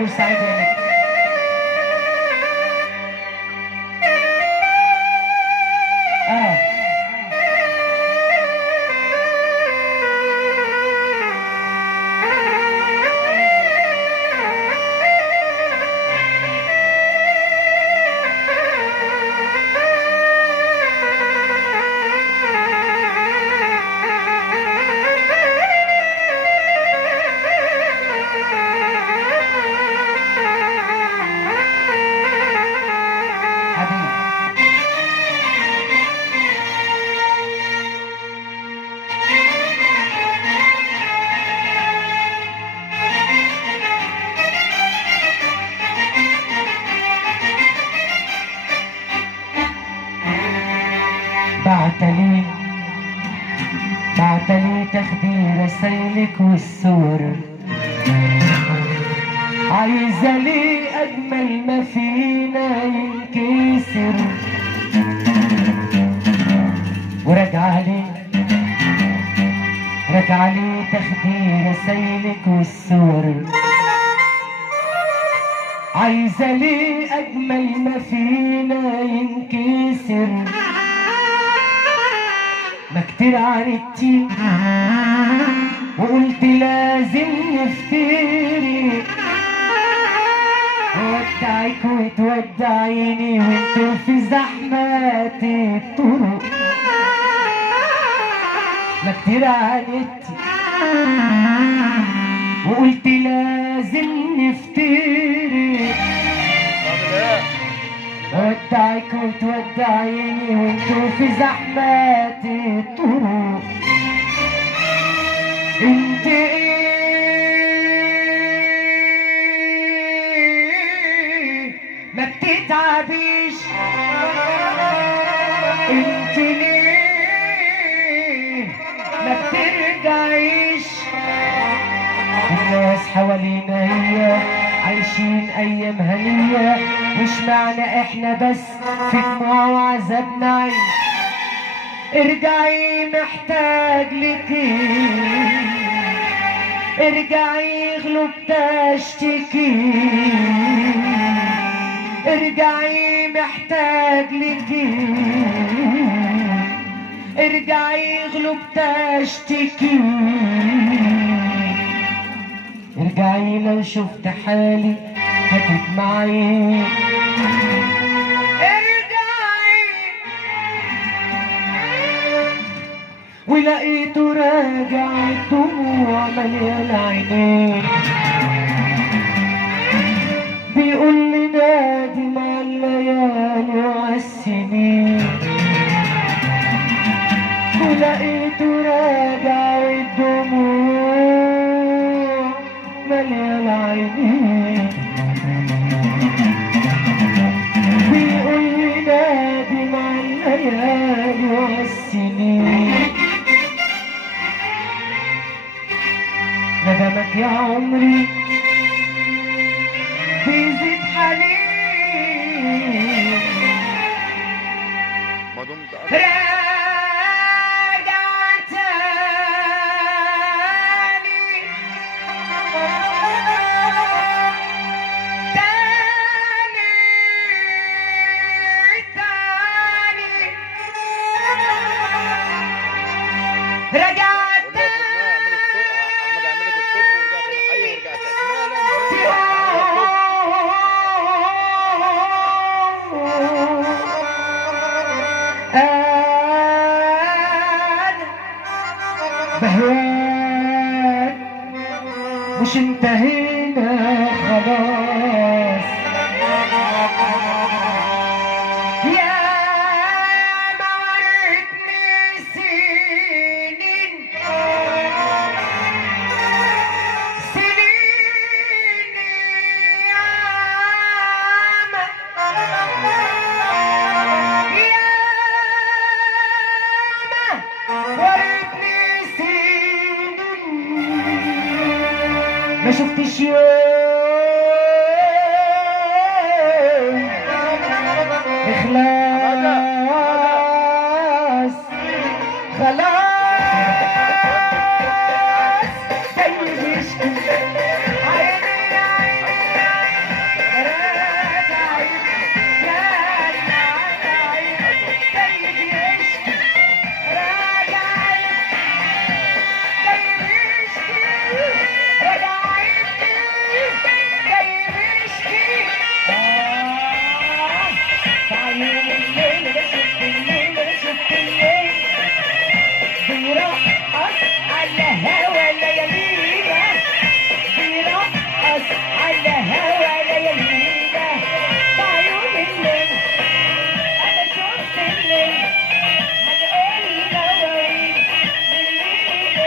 بورسعيد هناك. بعتلي تاخدي رسايلك والصور، عايزة لي أجمل ما فينا ينكسر، وراجعلي تاخدي رسايلك والصور، عايزة لي أجمل ما فينا ينكسر. ما كتير عرفتي وقلت لازم نفترق، ودعك وتودعيني وانتو في زحمات الطرق. ما كتير عرفتي وقلت لازم نفترق، ودعك وتودعيني وانتو في زحمات الطرق. انت ايه ما بتتعبيش، انت ليه ما بترجعيش. الناس حوالينا هي عايشين ايام هنيه، مش معنى احنا بس في دموع وعذاب نعيش. ارجعي محتاج لكي، ارجعي غلبت اشتكي، ارجعي محتاج لكي، ارجعي غلبت اشتكي. ارجعي لو شفت حالي هتدمعي، ارجعي ولقيته راجع الدموع مليان عينيه، بيقول لي نادي مع الليالي وعالسنين، ولقيته راجع والدموع مليان عينيه، بيقول لي نادي مع الليالي والسنين. ندمك يا عمري بيزيد حنين، بهواك مش انتهينا خلاص، يا ما ورتني سنين سنين ياما، ياما ورتني ما شفتش يوم إخلاص، خلاص جاي بيشكي عيني يا عيني يا عيون الليل بشوف الليل بشوف الليل بيرقص على هوا ليالينا بيرقص على هوا ليالينا بعيون الليل انا شفت الليل هنقول مواويل من الليل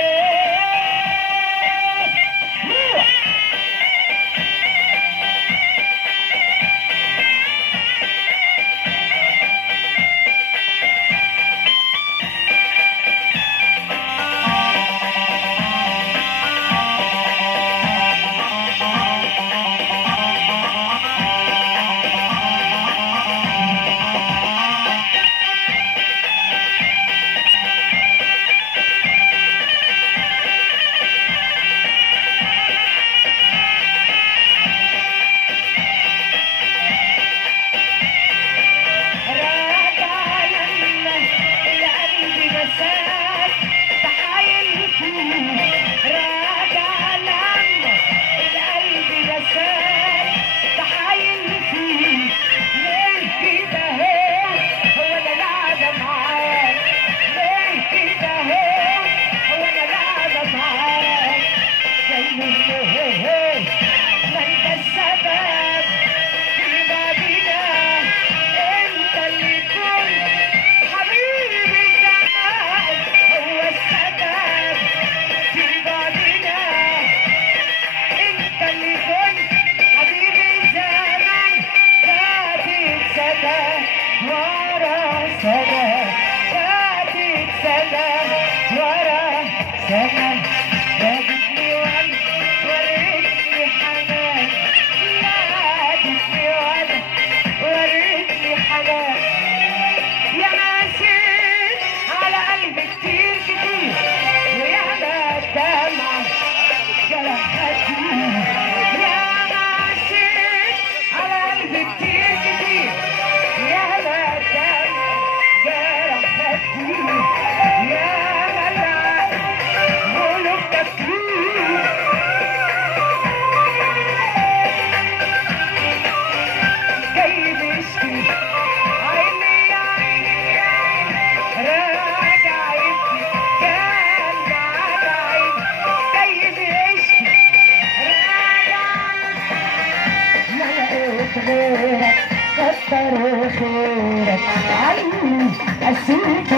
كتر خيرك عني أسيت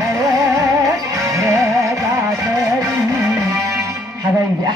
هواك